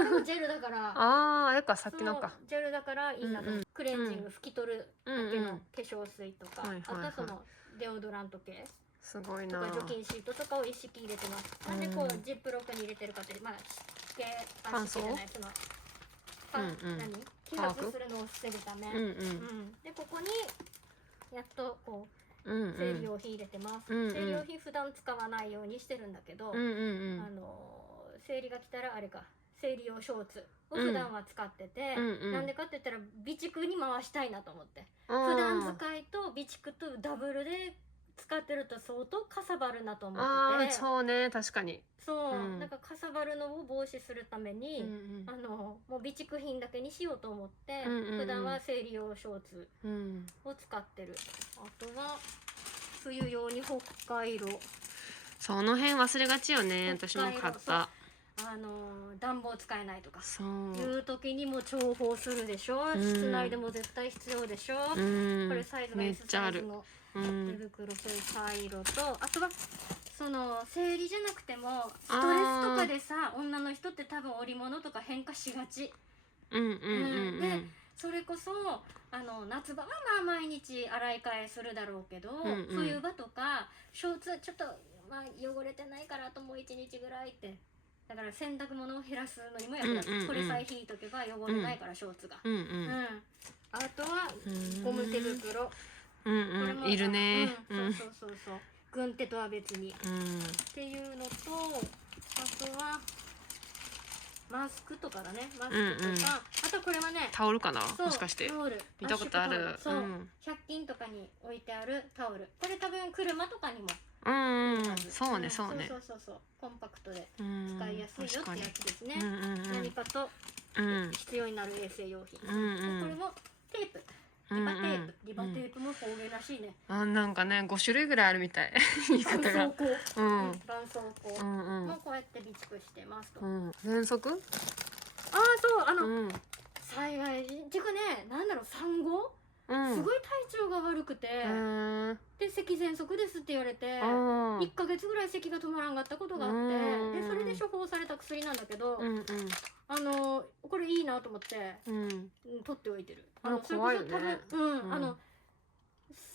れもジェルだから。あれか、さっきのか。ジェルだからいいなと。クレンジング拭き取るだけの化粧水とか、あとはそのデオドラント系すごいな。除菌シートとかを一式入れてます。なんでこうジップロックに入れてるかって、まあ湿気乾燥じゃないその揮発するのを防ぐため。でここにやっとこう生理用品入れてます。生理用品普段使わないようにしてるんだけど、生理が来たらあれか、生理用ショーツを普段は使ってて、なんでかって言ったら備蓄に回したいなと思って、普段使いと備蓄とダブルで使ってると相当かさばるなと思ってて。そうね、確かに。そう、なんかかさばるのを防止するために、もう備蓄品だけにしようと思って、普段は生理用ショーツを使ってる。あとは冬用に北海道。その辺忘れがちよね。私も買った。暖房使えないとかそういう時にも重宝するでしょ。室内でも絶対必要でしょ。これサイズが S サイズの手袋、そういうサイロと、あとはその生理じゃなくてもストレスとかでさ、女の人って多分織物とか変化しがち。でそれこそ夏場はまあ毎日洗い替えするだろうけど、冬場とかショーツちょっとまあ汚れてないからあともう1日ぐらいって。だから洗濯物を減らすのにも役立つ。これさえ引いとけば汚れないから、ショーツが。あとはゴム手袋。これもいるね。そう。軍手とは別に。っていうのと、あとはマスクとかだね、マスクとか、うんうんあとこれはね、タオルかな、そうもしかしてタオル、見たことある。圧縮タオルそう、うん100均とかに置いてあるタオル、これ多分車とかにもうんうん、まずそうねそうね。そうコンパクトでうん使いやすいよってやつですね。うんうん何かとうん必要になる衛生用品、うんうんこれもテープ、リバテープ、リバテープも方言らしいね。なんかね5種類ぐらいあるみたい言い方が。絆創膏、うん絆創膏うんもこうやって備蓄してますと。遠足？そううん災害っていうかね、なんだろう、産後うんすごい体調が悪くて、で咳喘息ですって言われて1ヶ月ぐらい咳が止まらんかったことがあって、でそれで処方された薬なんだけど、これいいなと思って取っておいてる。それこそ多分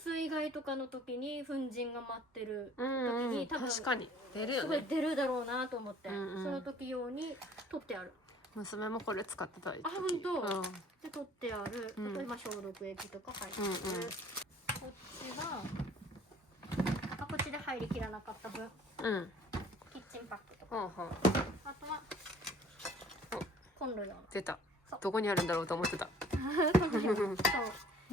水害とかの時に粉塵が舞ってる時に多分確かに出るよすごいね。出るだろうなと思って、そうんうんの時用に取ってある。娘もこれ使ってた。あ、本当。うんで取ってある。うんあと消毒液とか入ってる。うんうんこっちはこっちで入りきらなかった分うんキッチンパックとか、ほうほうあとはコンロ用の出たそう。どこにあるんだろうと思ってた。コンロ用のそ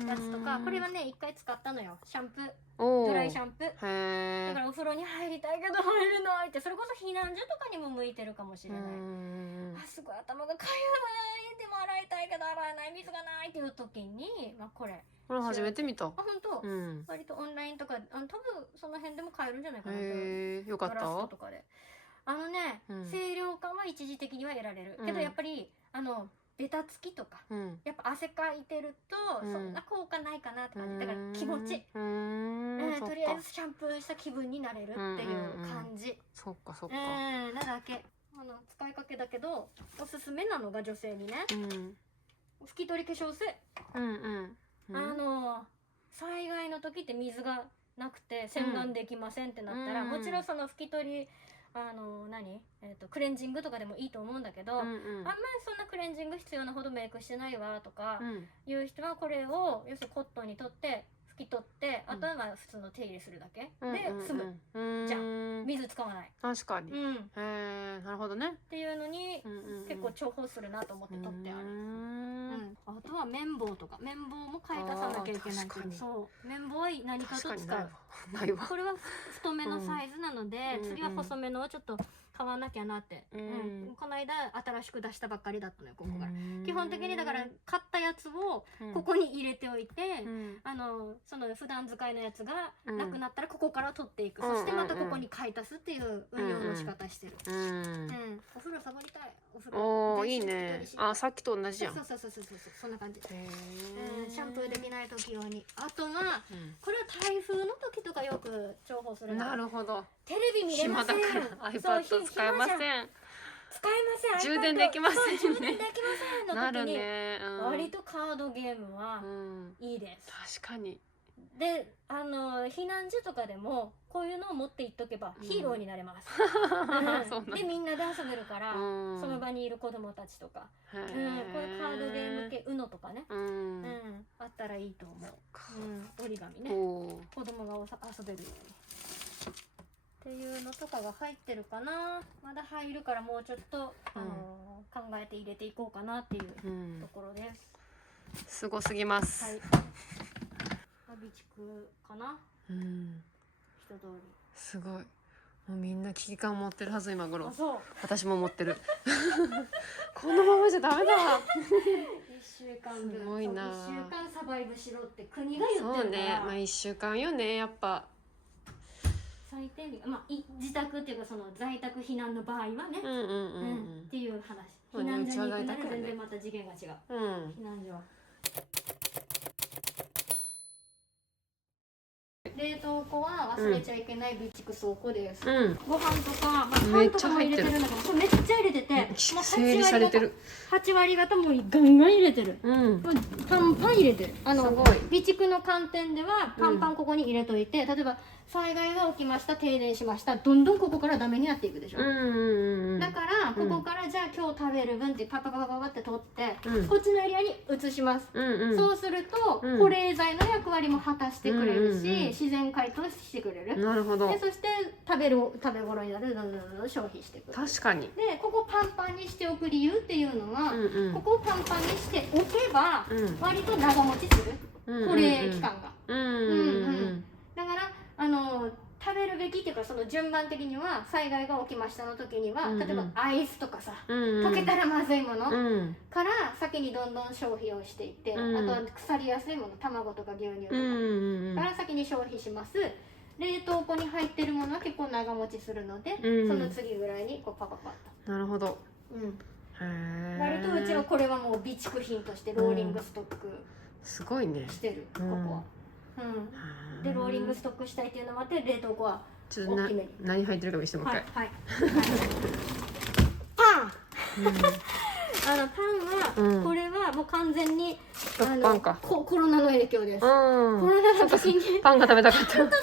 うやつとか、これはね一回使ったのよ。シャンプー、おドライシャンプー。へえ。だからお風呂に入りたいけど入れないって、それこそ避難所とかにも向いてるかもしれない。すごい頭がかゆい、でも洗いたいけど洗えない、水がないっていう時に、これこれ初めて見た。本当、うん割とオンラインとか多分その辺でも買えるんじゃないかなと。へえ、よかっドラストた。とかでうん清涼感は一時的には得られる、けどやっぱりベタつきとかうんやっぱ汗かいてるとそんな効果ないかなって感じだから、気持ちとりあえずシャンプーした気分になれるっていう感じ。そっかそっか。なだけ使いかけだけどおすすめなのが女性にね、拭き取り化粧水。災害の時って水がなくて洗顔できませんってなったら、もちろんその拭き取りクレンジングとかでもいいと思うんだけど、あんまりそんなクレンジング必要なほどメイクしてないわとかいう人はこれを要するにコットンに取って拭き取って、あとは普通の手入れするだけで済む。じゃあ水使わない。確かに。っへえ、なるほどね。ていうのに結構重宝するなと思って取ってある。あとは綿棒とか、綿棒も買い足さなきゃいけないけど、そう綿棒は何かと使う。ないわ。これは太めのサイズなので、次は細めのをちょっと買わなきゃなって、この間新しく出したばっかりだったのよ、ここから基本的に。だから買ったやつをここに入れておいて、その普段使いのやつがなくなったらここから取っていく、そしてまたここに買い足すっていう運用の仕方してる。お風呂サボりたい。お風呂おー、いいね。あ、さっきと同じやん。そうそんな感じ。シャンプーできない時用に。あとはこれは台風の時とかよく重宝する。なるほど。テレビ見れません。暇だから iPad 使えません。使えません。充電できませんね。充電できませんなるの時にね。割とカードゲームはいいです。確かに。で避難所とかでもこういうのを持っていっとけばヒーローになれます。でみんなで遊べるから、その場にいる子供たちとか、こういうカードゲーム系UNOとかね、あったらいいと思う。折り紙ね、子供が遊べるようにっていうのとかが入ってるかな。まだ入るからもうちょっと考えて入れていこうかなっていうところです。すごすぎます。はい。備蓄かな。一通り。すごい。もうみんな危機感持ってるはず今頃。そう。私も持ってる。このままじゃダメだ。1週間分。すごいな。1週間サバイブしろって国が言ってるから。そうね。1週間よね、やっぱ。最低限、自宅っていうかその在宅避難の場合はね。っていう話。避難所に行くなら全然また次元が違う。避難所は。冷凍庫は忘れちゃいけない備蓄倉庫です。ご飯とか、パンとかも入れてるんだけど、そうめっちゃ入れてて、もう整理されてる。8割方もうガンガン入れてる。パンパン入れてる。備蓄の観点ではパンパンここに入れといて、例えば災害が起きました、停電しました、どんどんここからダメになっていくでしょ。だからここからじゃあ今日食べる分ってパパパパパって取って、こっちのエリアに移します。そうすると保冷剤の役割も果たしてくれるし、自然解凍してくれる。なるほど。でそして食べ頃になるどんどん消費してくる。確かに。でここパンパンにしておく理由っていうのは、ここをパンパンにしておけば割と長持ちする、保冷期間が。だから食べるべきっていうか、その順番的には災害が起きましたの時には、例えばアイスとかさ、溶けたらまずいものから先にどんどん消費をしていって、あとは腐りやすいもの、卵とか牛乳とかから先に消費します。冷凍庫に入ってるものは結構長持ちするので、その次ぐらいにこうパパパッと。なるほど。割とうちはこれはもう備蓄品としてローリングストックすごいねしてる、ここは。でローリングストックしたいっていうのもあって、冷凍庫はちょっと何入ってるか見せてもう一回。パンパンはこれはもう完全にパンかコロナの影響です。コロナの時にパンが食べたかった。食べたい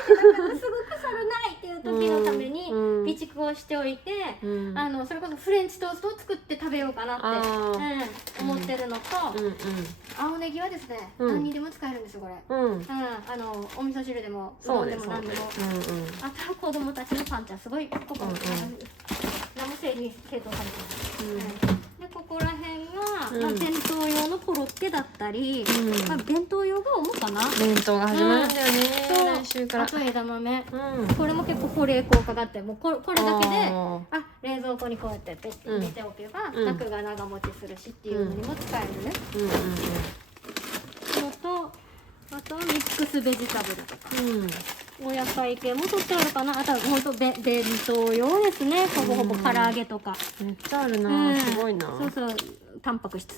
ってなんかすごく腐らないっていう時のために備蓄をしておいて、それこそフレンチトーストを作って食べようかなって思ってるのと、青ネギはですね、何にでも使えるんですよこれ。お味噌汁でもうどんでも何でも。あとは子供たちのパンチはすごいここ何も整理整頓されてます。でここら辺が弁当用のコロッケだったり、弁当用が主かな。弁当が始まるんだよね、来週から。あと枝豆、これも結構保冷効果があって、もうこれだけで冷蔵庫にこうやってペッて入れておけば中が長持ちするしっていうのにも使えるね。あとミックスベジタブルとか、お野菜系も取ってあるかな。あとは本当弁当用ですね。ほぼほぼ唐揚げとかめっちゃあるな、すごいな。そうそう、タンパク質。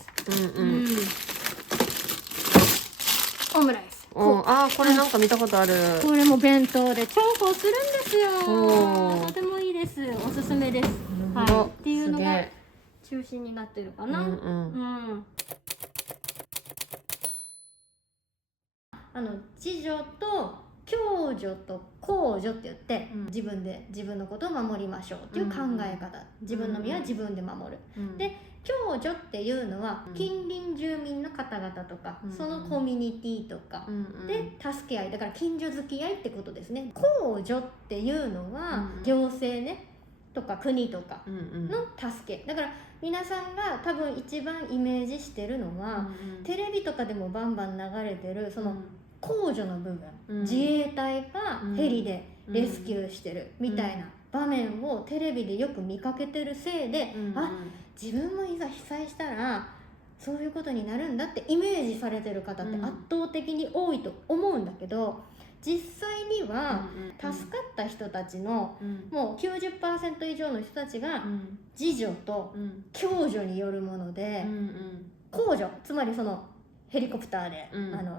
オムライス。これなんか見たことある。これも弁当で重宝するんですよ。とてもいいです。おすすめです。っていうのが中心になってるかな。次女と共助と公助って言って、自分のことを守りましょうっていう考え方。自分の身は自分で守る。で共助っていうのは近隣住民の方々とか、そのコミュニティとかで助け合いだから近所付き合いってことですね。公助っていうのは行政ねとか国とかの助けだから、皆さんが多分一番イメージしてるのは、テレビとかでもバンバン流れてるその公助の部分、自衛隊がヘリでレスキューしてるみたいな場面をテレビでよく見かけてるせいで、自分もいざ被災したらそういうことになるんだってイメージされてる方って圧倒的に多いと思うんだけど、実際には助かった人たちのもう 90% 以上の人たちが自助と共助によるもので、公助つまりそのヘリコプターで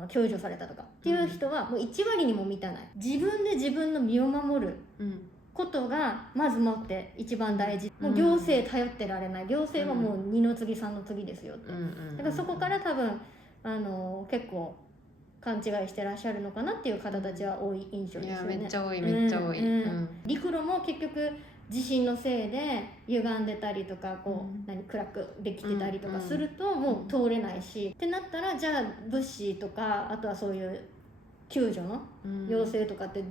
救助されたとかっていう人はもう1割にも満たない。自分で自分の身を守ることがまずもって一番大事。もう行政頼ってられない。行政はもう二の次三の次ですよって。だからそこから多分結構勘違いしてらっしゃるのかなっていう方たちは多い印象ですよね。めっちゃ多いめっちゃ多い。陸路も結局地震のせいで歪んでたりとか暗くできてたりとかするともう通れないし、ってなったらじゃあ物資とかあとはそういう救助の要請とかって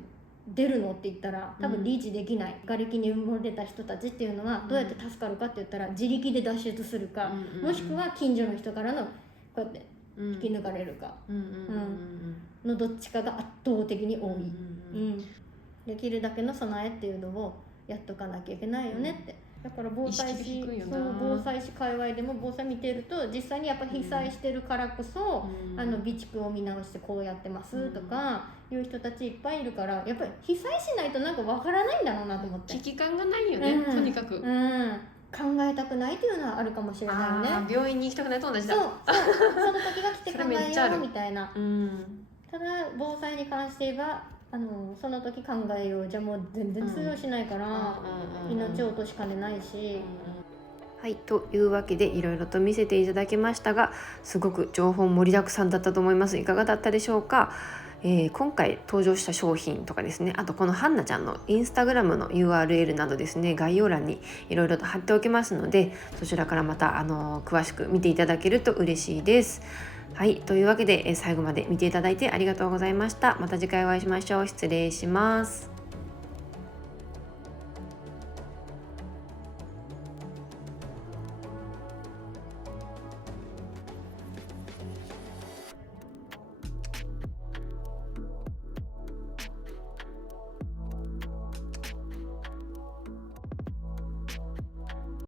出るのって言ったら多分リーチできない。瓦礫に埋もれた人たちっていうのはどうやって助かるかって言ったら自力で脱出するか、もしくは近所の人からのこうやって引き抜かれるかのどっちかが圧倒的に多い。できるだけの備えっていうのをやっとかなきゃいけないよねって。だから防災士界隈でも防災見てると実際にやっぱ被災してるからこそ備蓄を見直してこうやってますとかいう人たちいっぱいいるから、やっぱり被災しないとなんかわからないんだろうなと思って。危機感がないよね、とにかく。考えたくないっていうのはあるかもしれないよね。病院に行きたくないと同じだ。その時が来て考えようみたいな。ただ防災に関して言えばその時考えようじゃもう全然通用しないから命を落としかねないし。はい、というわけでいろいろと見せていただきましたが、すごく情報盛りだくさんだったと思います。いかがだったでしょうか。今回登場した商品とかですね、あとこのハンナちゃんのインスタグラムの URL などですね、概要欄にいろいろと貼っておきますので、そちらからまた詳しく見ていただけると嬉しいです。はい、というわけで最後まで見ていただいてありがとうございました。また次回お会いしましょう。失礼します。